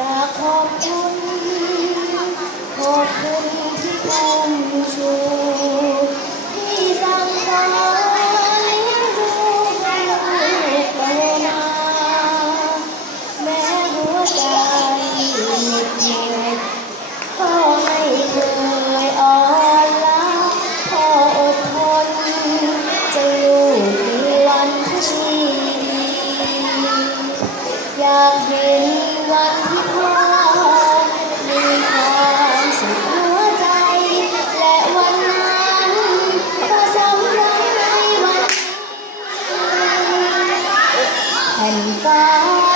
อยากขอบคุณ ขอบคุณที่คุณชูที่สั่งสอนเลี้ยงดูลูกโตมาแม้หัวใจหยุดหยุดไม่เคยอ่อนล้าพออดทนจะลูกมีวันที่ยากเห็น 等待